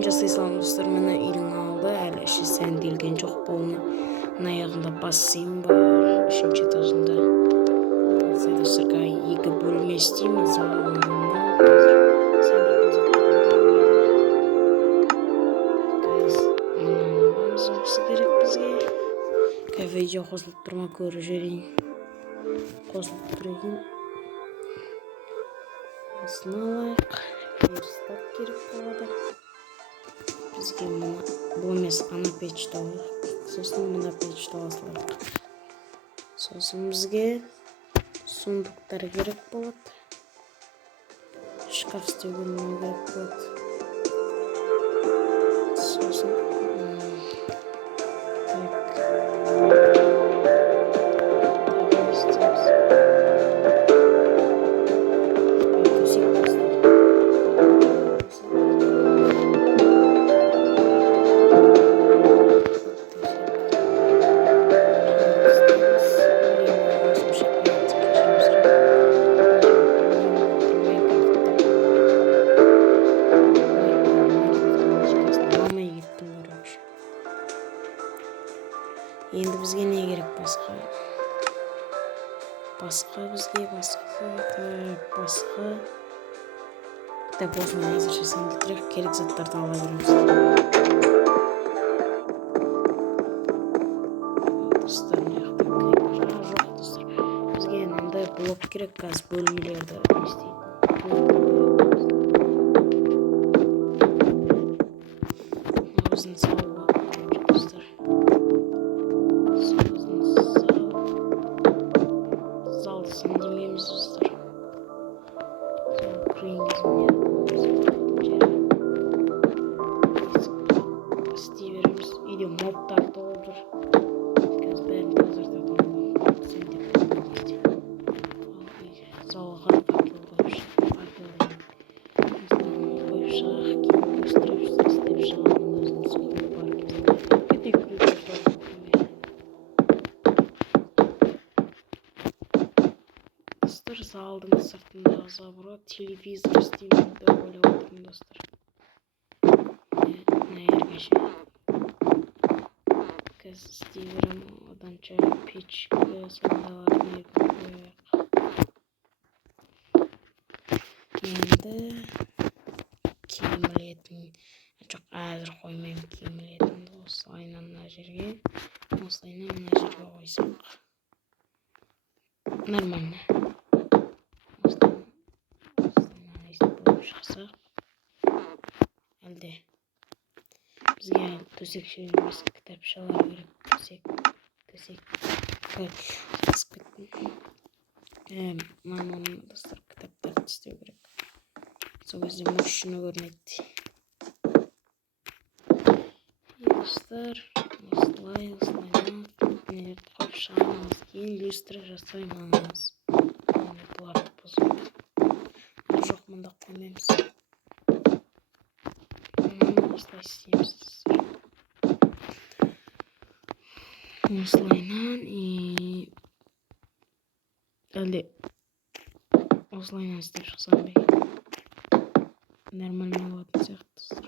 үйін жасай салам достар. Міне үйдің алды, әлі іші сәнделген жоқ. Бұның аяғында бассейн бар, 3-ші этажында. Алсай достарға 2 бөлме істейміз. Керек бізге. Видео қосылып тұрма көріп жүрейін. Қосылып тұрайын. Асын алайық. Верстак керек болады. Бізге бұл емес ана печті алайық. Сосын мына печті аласылайық. Сосын бізге сундықтар керек болады. Шкаф істеуге мына керек болады. Сосын енді бізге не керек басқа? Так, осыны әзірше сәндетірек, керек заттарды ала береміз. Достар, не жақтан керек? Жоқ, достар. Бізге мынандай блок керек, қазір бөлмелерді істейді. Өзін салуға керек, достар. Залды сәндемейміз, достар. Крейін кезінде істей береміз. Үйде мобтар толып жүр. Қазір бәрін тазартатын сәндеп кезде. Залға қойып шығақ, кейін өстіріп істеп шығамын өзінің соңғы бар кезде. Өте күріп жүрді. Достар, залдың сыртындағы заборы телевизор істеймін деп ойлап отырмын, достар. Наергеше. Қазір істей берем, оданша печкі сондайларды егіп қояйық. Енді киімілетін, жоқ әзір қоймайым киімілетін, осылайынан мына жерге, осылайынан мына жерге қойсақ. Нормально. Әлде бізге төсекші емес кітапшалар керек. Төсек қысып кеттім. Мамам достар кітаптарды істеу керек. Сол кезде мощно көрінеді. Достар, осылайынан нелерді қойып шығамыз. Кейін люстра жасаймыз. Бұларды бұзып. Жоқ, мұнда қоймаймыз. Осылай істейміз. Осылайынан әлде осылайынан істеп шықсам бе? Нормально болатын сияқты, достар.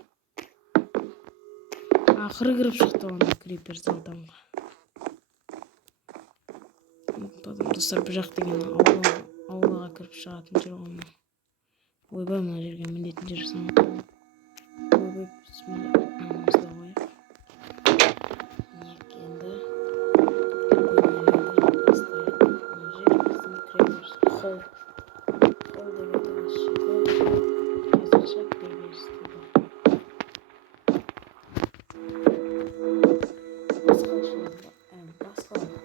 Ақыры кіріп шықты онда крипер залданға. Достар, бір жақ деген аулаға кіріп шығатын жер ғана. Ойбай, мына жерге міндетін жер жасамақ болды. Ойбай, бісміллә. Осылай қояйық. Енді мына жер біздің кіреберіс. Холл деп айтамыз жерде. Әзірше кіреберіс дейді.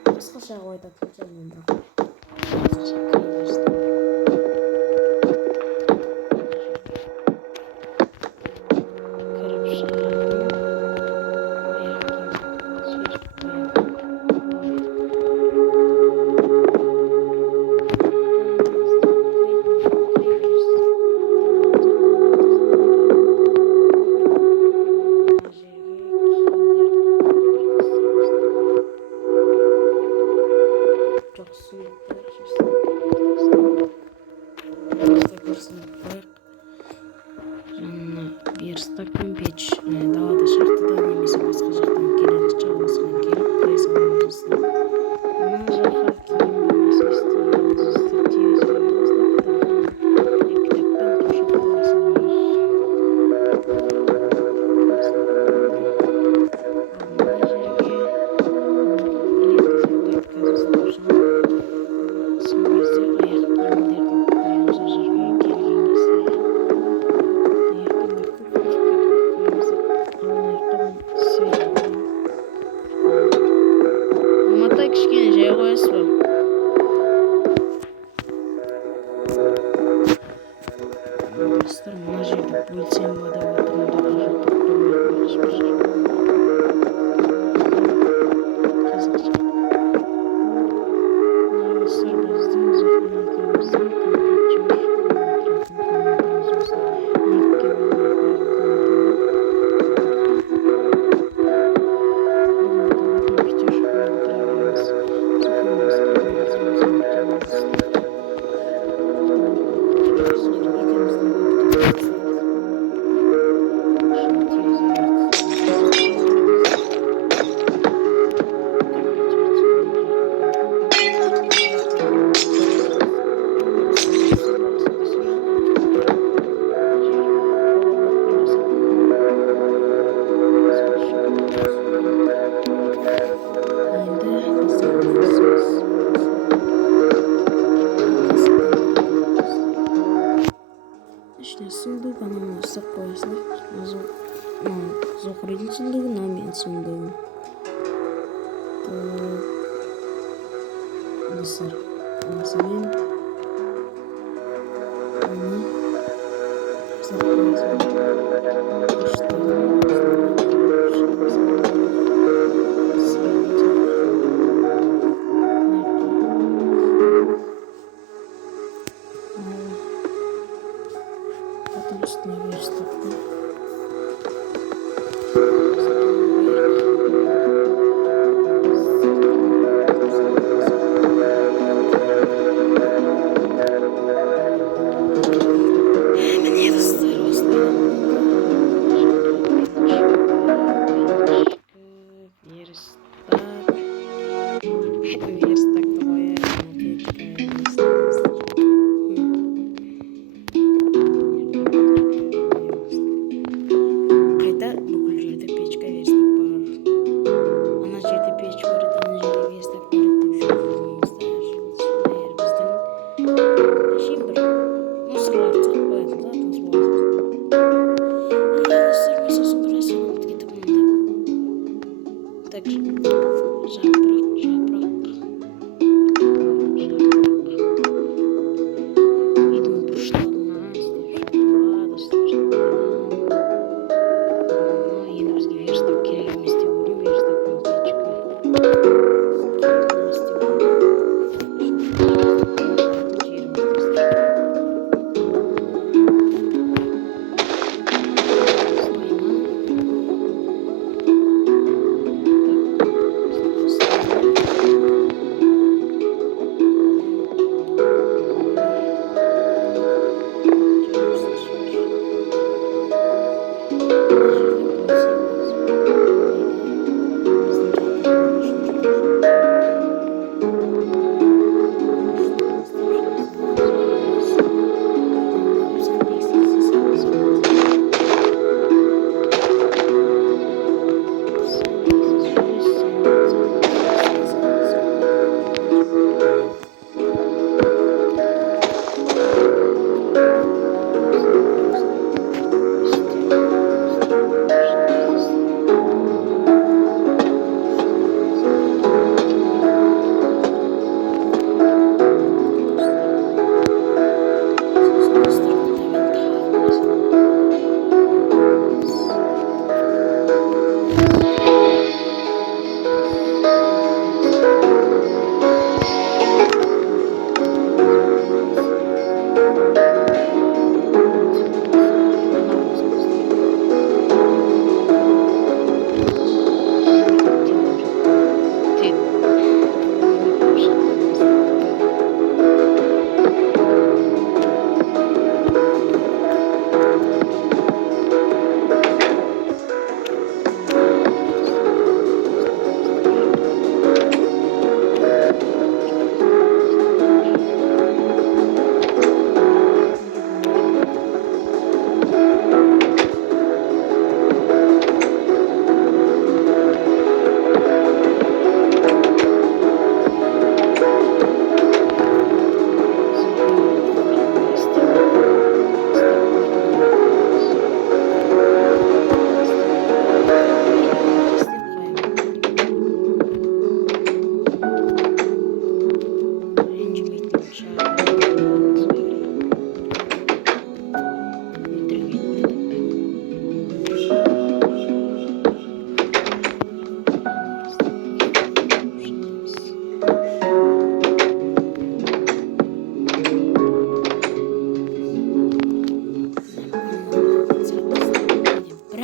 Басқаша қоятатын шығармын, бірақ әзірше кіреберіс дейді. Çok suyu. верстак пен печ далада шахтада немесе басқа жақтан керегі чабылысқан келіп кіре саламыз осылай. Мына жаққа киім бөлмесі істейміз. Телевизор басылып телефон кітаппен қосып қоясың. Матай кішкене жай қоясыз ба? Достар, мына жерді бөлсем ба деп отырмын, да жақты көрмейтін ешбір жер. Қазақша. Достар, біздің Зухра екеуміздің компьютер отыратын комнатамыз осы. Екіге бөлінген сундук, ананы ысып қоясың. Зухридің сундугы, мына менің сундугым. Достар, осымен аны ысып қоясың. Потом üstüne verstoppu. Mine dostlar, oslayalım. Верстак қайта бүкіл жерді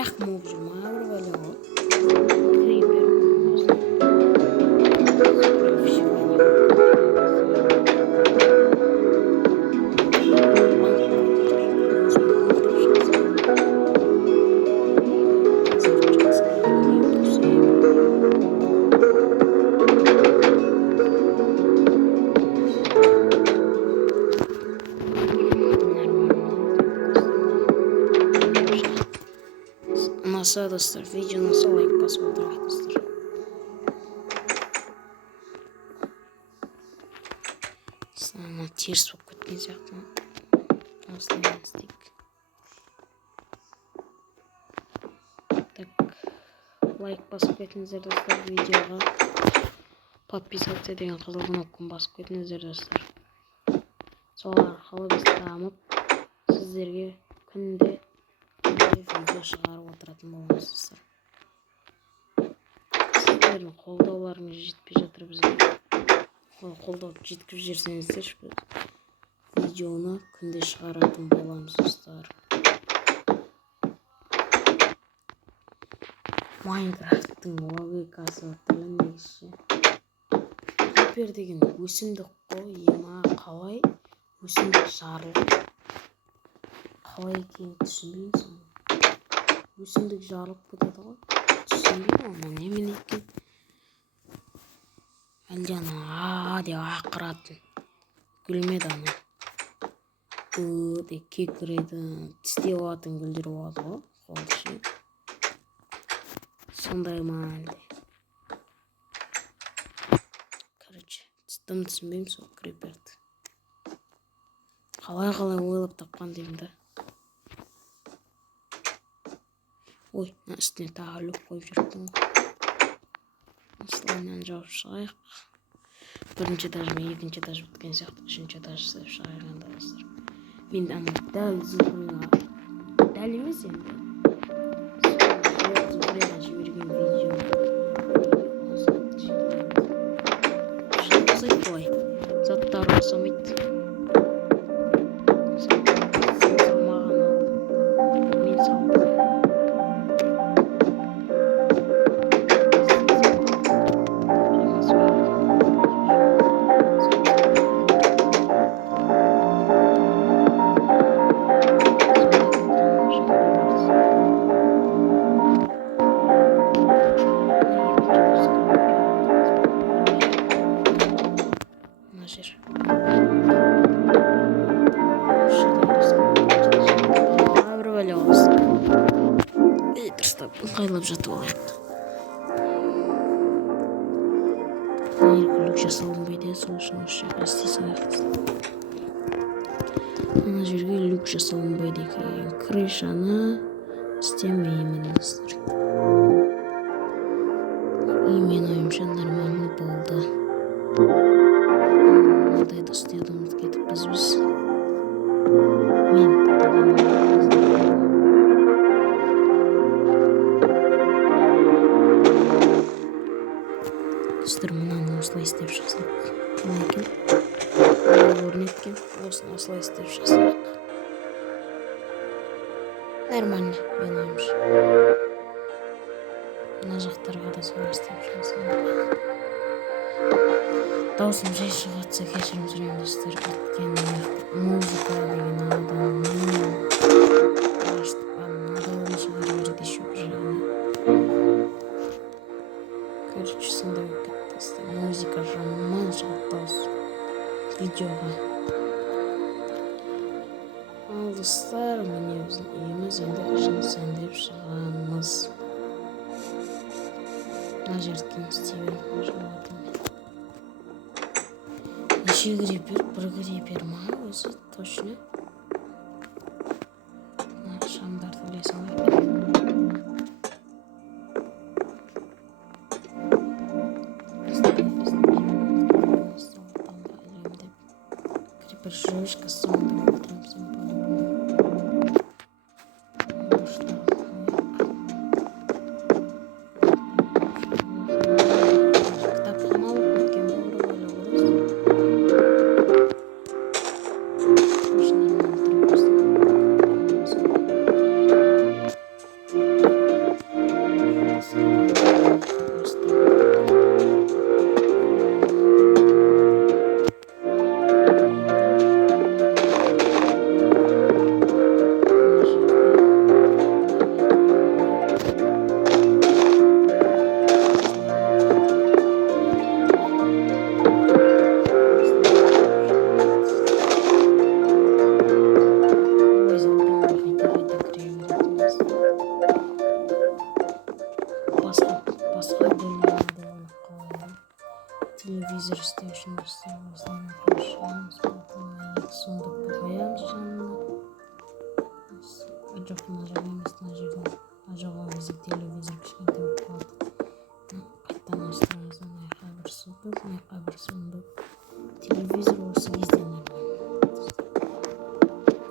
бірақ мог жүрма бір бәле крипер ұнаса достар, видео ұнаса лайк басып отырайық достар. Ана теріс болып кеткен сияқты. Осылай істейік. Так, лайк басып кетіңіздер достар видеоға. Подписаться деген қызыл кнопканы басып кетіңіздер достар. Сол арқылы біз дамып сіздерге күнде видео шығарып отыратын боламыз достар. Сіздердің қолдауларыңыз жетпей жатыр бізге. Қолдап жеткізіп жіберсеңіздер видеоны күнде шығаратын боламыз достар. Майнкрафттың логикасы негізі. Крипер деген өсімдік қой, ема қалай өсімдік жарылып қалай екенін түсінбеймін. Өсімдік жарылып кетеді ғой, түсінбеймін оны немен екен. Әлде ана деп ақыратын гүлмеді ана деп кекіреді, тістеп алатын гүлдер болады ғой қолды ше. Сондай ма әлде. Короче, дым түсінбеймін сол криперді. Қалай ойлап тапқан деймін да. Ой, үстіне тағы люк қойып жүріппін ғой. Осылайынан жауып шығайық. Бірінші этажмен екінші этаж біткен сияқты, үшінші этаж істеп шығайық енді достар. Мен ана дәл зухриға, дәл емес енді. Зухриға жіберген видео. Ұқсайды былай. Заттары ұқсамайды. Қайлап жатып алайық. Күлік жасалым бейде, сол үшін осы жерге істей салайық. Ана жерге люк жасалым бейде кейін крышаны істемеймін. Мен ойымша нормально болды. Мындай да істеудіміз кетіппіз біз. Мен достар, мұнаны осылай істеп шықсақ. Қалай екен? Өрнеткен. Осылай істеп шықсақ. Нормально, мен ойымша. Мына жақтарға да солай істеп шықсақ. Даусым жай шығатса кешірім сұраймын достар. Өйткені музыка деген адам надаларын шығарып жүреді еще бір жағына. Короче, сондай болып кетті достар. Музыка жаман шығады дауыс видеоға. Ал достар, міне біздің үйіміз енді қашан сәндеп шығамыз. Мына жерді кең істей беріп қажылатым. Неше крипер? Бір крипер ма өзі точно? Шамдарды іле салайық. Крипер жешка соңында отырамын. телевизор істеу үшін достар осылай қосамыз. Екі сундукты қоямыз жанына. Жоқ, мына жақ емес, мына жерден. Жоқ, бізде телевизор кішкентай болып қалды. Қайттан аштыңыз, мына бір сундук, мына бір сундук. Телевизор осы кезде нормально.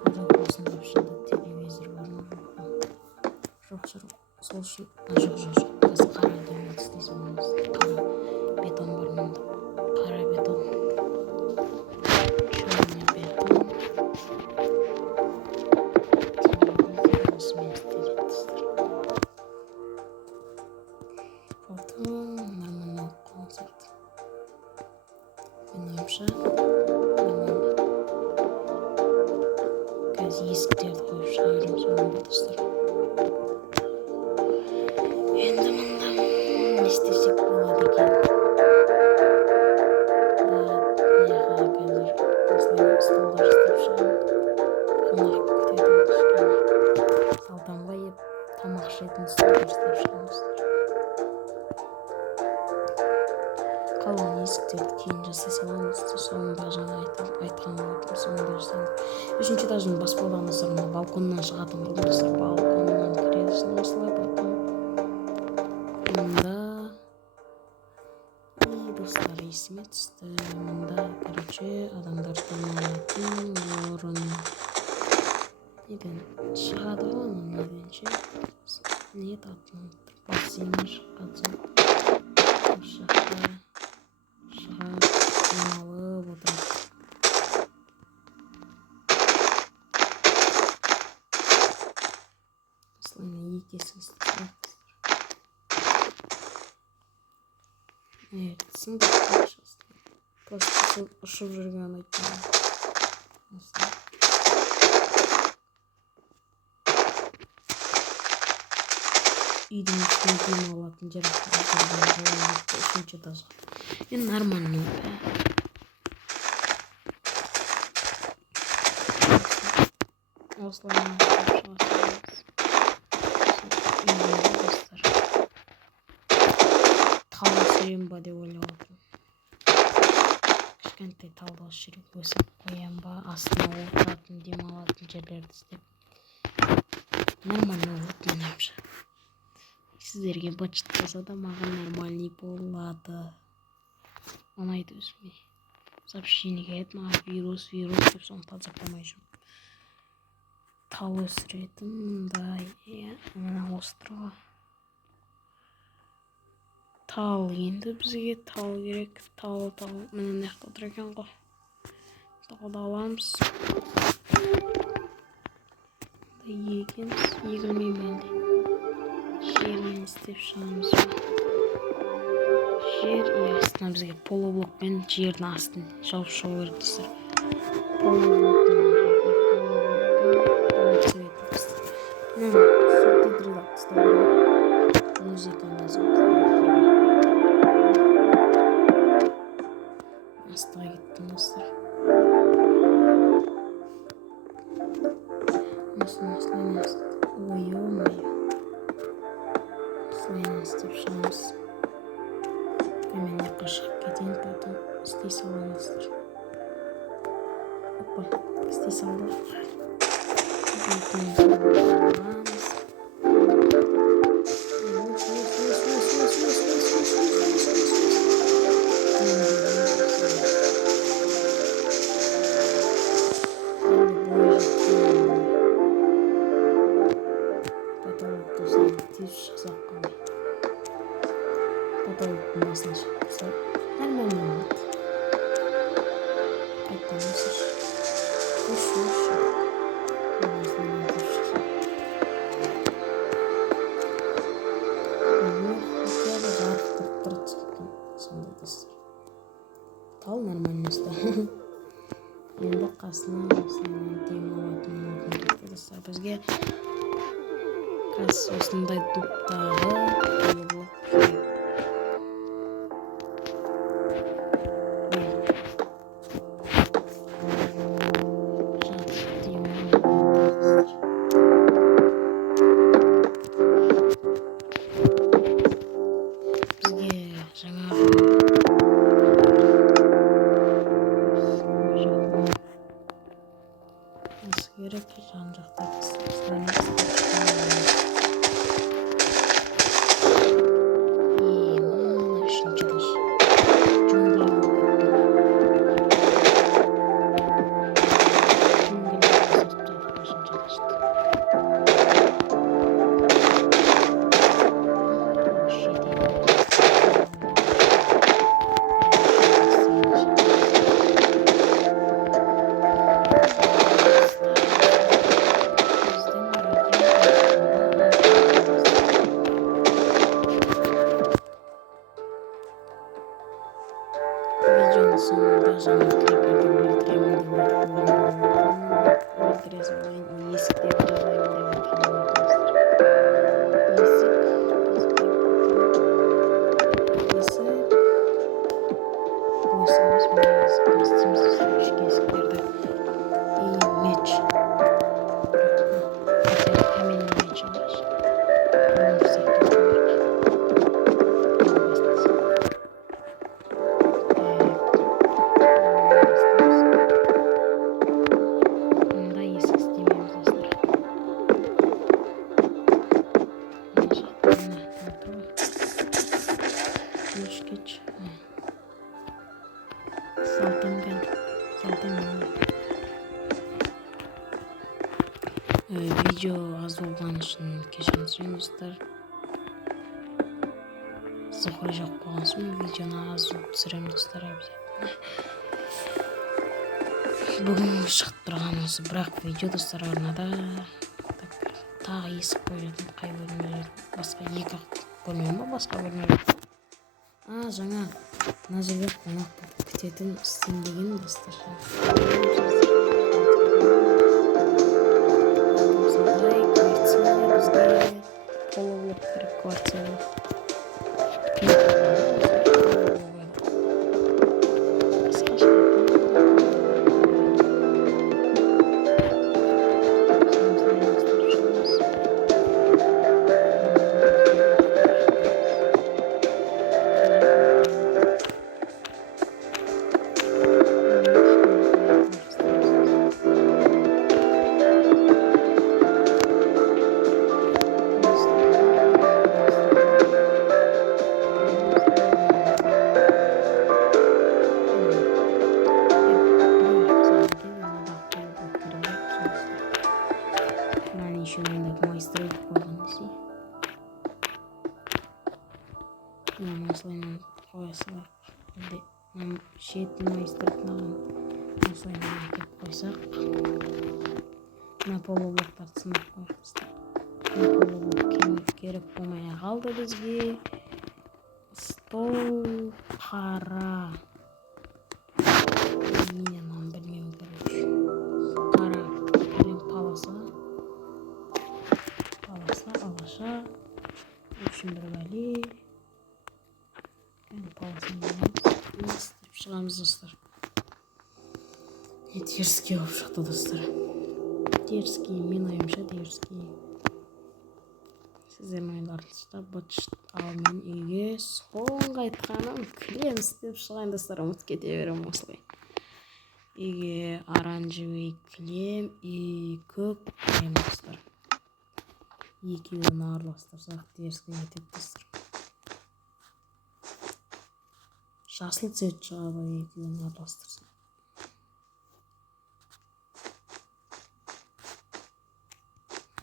Көрек осында шында телевизор бар ма, жоқ па? Жоқ, сол үшін. Жоқ. Қазір қара демет істейсің. Қара бетон бар мында. Қара бетон. Черный бетон. Телевизор осымен істейді достар. Потом нормально қалсақ. Мен ойымша нормально. Қазір есіктерді қойып шығарамыз онда достар. Енді мында не істесек болады екен. Неға қазір осылай столдар істеп шығамын. Қонақ күтетін кішкене. Салдамға еп тамақ ішетін столдар істеп шығамын достар. Қалған есіктерді кейін жасай саламыз. Соңында жаңа айтқан болатын соңында жасаймыз. Үшінші этаждың баспалдағына достар, балконнан шығатын болды достар. Балконнан кіресің осылай потом. Мында достар есіме түсті. Мында короче адамдар демалатын орын. Неден шығады ғой ана неден ше. Не атын бассейнге шыққан соң. Осы жақта шығып демалып отырады. Осылай екі есік істейді. Сындық қашасың. Просто ұшып жүрген айтқан. Үйдің ішіне демалатын жер. Үшінші этажға. Енді нормально. Осылай шығасыз. Үйдегі достар. Талда сүрем ба деп ойлап отырмын. Кішкентай талда жүрек өсіп қоям ба, астына отыратын демалатын жерлерді істеп. Нормально болады мен ойымша. Сіздерге бачыт болса да маған нормальный болады. Ұнайды өзіме. Сообщение келеді маған вирус деп соны тазартамай жүрмін. Тал өсіретін мындай. Мына острова. Тал енді бізге тал керек. Тал. Міне неқта отыр екен ғой. Талды аламыз. Егеміз. Егілмеймін енді. Жермен істеп шығамыз. Жер астына бізге полублокпен жердің астын жауып шығу керек достар. Полублоктың цветі достар. Субтитрді ұстау керек. Музыканы астыға кеттім достар. Осылай ой-ой-ой. Осылай істеп шығамыз. Мен жаққа шығып кетейін, потом істей саламыздар. Опа, істей салды. Потолоктың басына шықса нормально болады. Қайттан өсір. Тал нормально өсті. Енді қасына демалатын орын кетті достар. Бізге қазір осындай дубтағы болып керек. жаңа креперді өлтіремін деп өлтіресің ба, есіктерді жабайын деп жатқан болатынсыздар. Видео аз болған үшін кешірім сұраймын достар. Сұрақай жоқ болған соң видеоны аз түсіремін достар. Бүгін шығып тұрған осы бірақ видео достар арнада тағы есік қойылатын қай бөлмелер басқа екі бөлме ма басқа бөлмелер. Жаңа мына жерге қонақ болып күтетін істенбеген достар. Квартира. Осылайынан қойсақ, шетін майыстырып осылайынан әкеп қойсақ, мына полублоктарды сындырып қойғызды. Полублок керек болмай қалды бізге. Стол қара. Мен оны білмеймін короче. Қара кілем паласа, алаша, үшін бір бәле. Істеп шығамыз достар. Теріскей болып шықты достар. Теріскей, мен ойымша теріскей. Сіздер ойларыңызда ал мен үйге соңғы айтқаным кілем істеп шығайын достар. Ұмытып кете беремін осылай. Үйге оранжевый кілем, көк кілем достар. Екеуін араластырсақ теріскей етеді достар. Жасыл цвет шығады екеуін араластырсақ.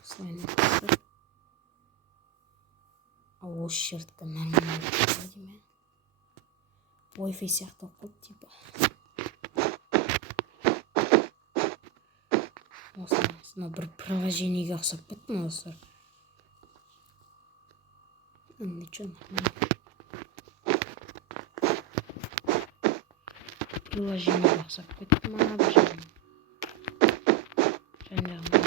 Осылайынан достар. Осы жерді нормально қойды ме? Wi-Fi сияқты қойды типа. Осылайынан бір приложениеге ұқсап кетті ме достар? Ничего нормально. Приложениеге ұқсап кетті ме? Және